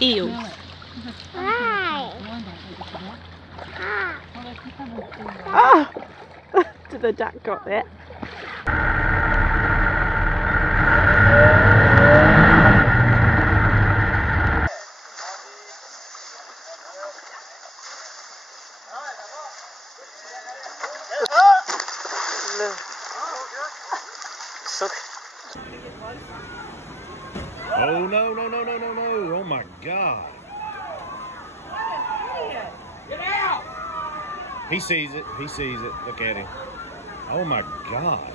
Ew. Ah! Did the duck got that? Oh no, no, no, no, no, no. Oh my God. Get out! He sees it. He sees it. Look at him. Oh my God.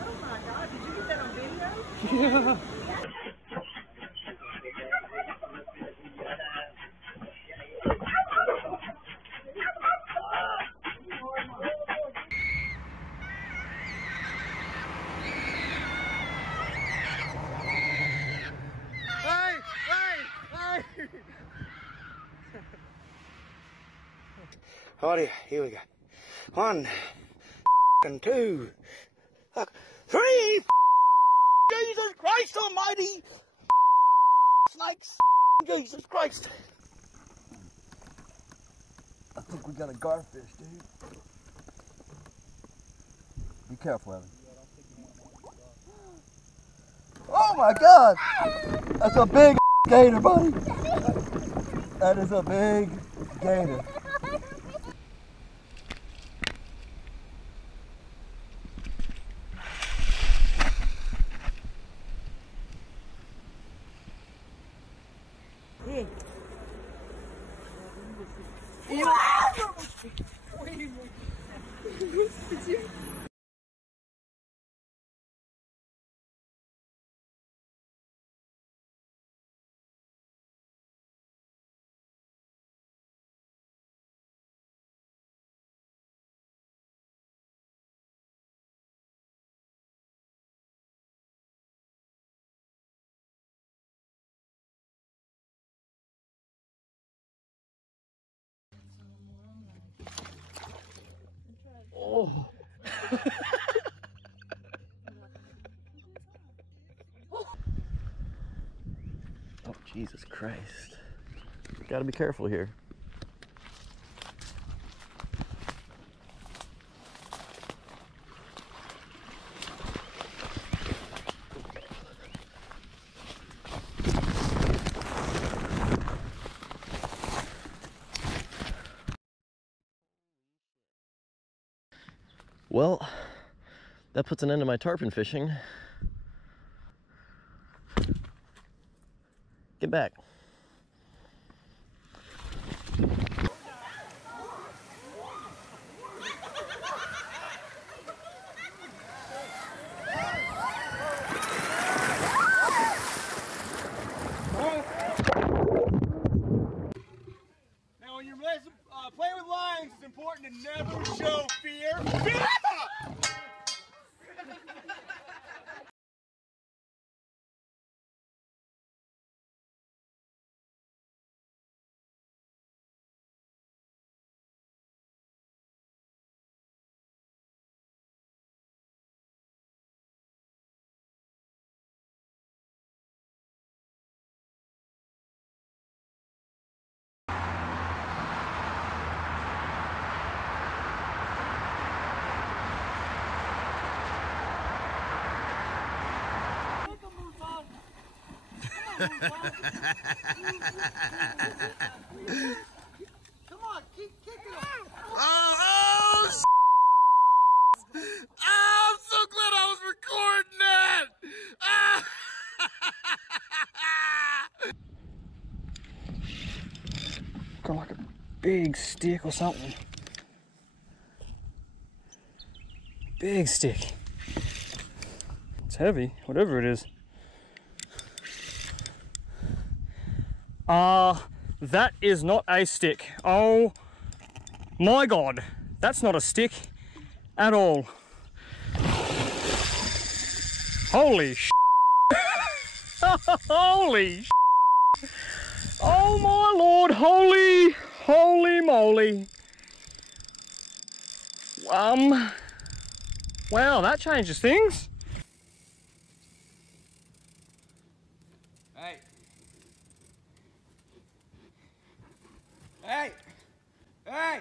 Oh my God, did you get that on video? Yeah. Alrighty, here we go. 1, and 2, 3. Jesus Christ Almighty! Snakes! Jesus Christ! I think we got a garfish, dude. Be careful, Evan. Oh my God! That's a big gator, buddy. That is a big gator. Oh. Oh, Jesus Christ. Gotta be careful here. Well, that puts an end to my tarpon fishing. Get back. Now, when you're playing with lions, it's important to never show fear. Come on, keep kicking him. Oh, I'm so glad I was recording that. Got like a big stick or something. Big stick. It's heavy, whatever it is. That is not a stick. Oh my God, that's not a stick at all. Holy sh**. Holy sh**. Oh my Lord, holy moly. Wow, that changes things. Hey, Hey! Hey!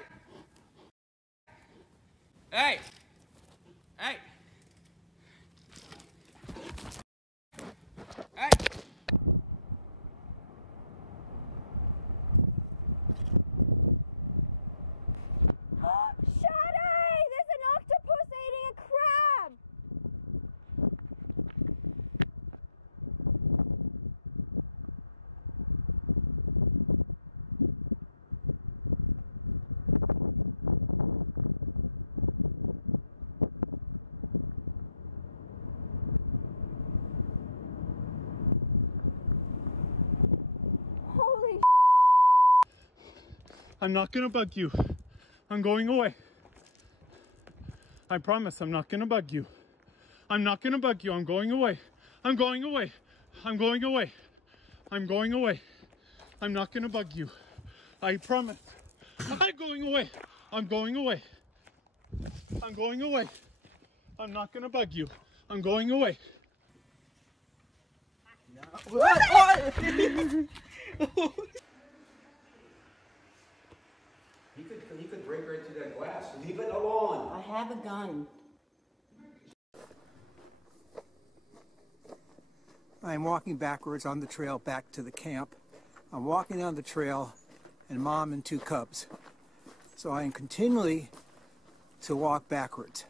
Hey! Hey! Hey! Shaddy! There's an octopus eating a crab! Holy I'm not gonna bug you. I'm going away. I promise I'm not gonna bug you. I'm not gonna bug you. I'm going away. I'm going away. I'm going away. I'm going away. I'm not gonna bug you. I promise. I'm going away. I'm going away. I'm going away. I'm not gonna bug you. I'm going away. He could break right through that glass. Leave it alone. I have a gun. I'm walking backwards on the trail back to the camp. I'm walking on the trail and Mom and 2 cubs. So I am continually to walk backwards.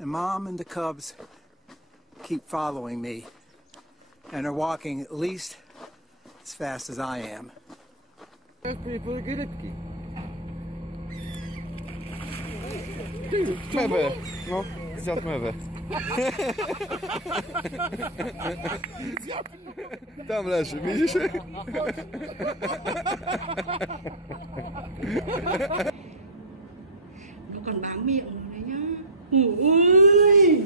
And Mom and the cubs keep following me and are walking at least as fast as I am. Clever. No, c'est clever. Tam leży, widzisz? Nó còn bám miệng rồi đấy nhá. Ôi!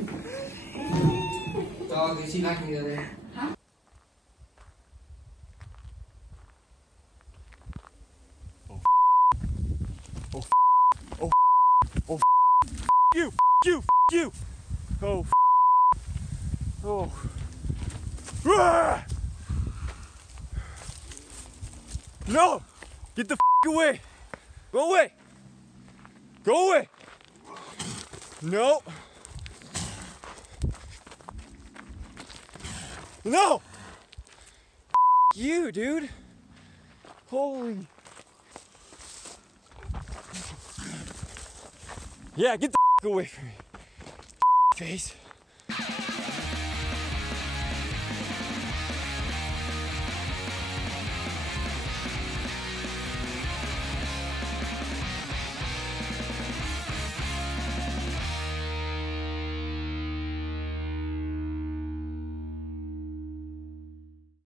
Cho cái xin anh ra đây. You. Oh. Oh. Ah! No! Get the away! Go away! Go away! No! No! You, dude! Holy... Yeah, get the away from me. Face.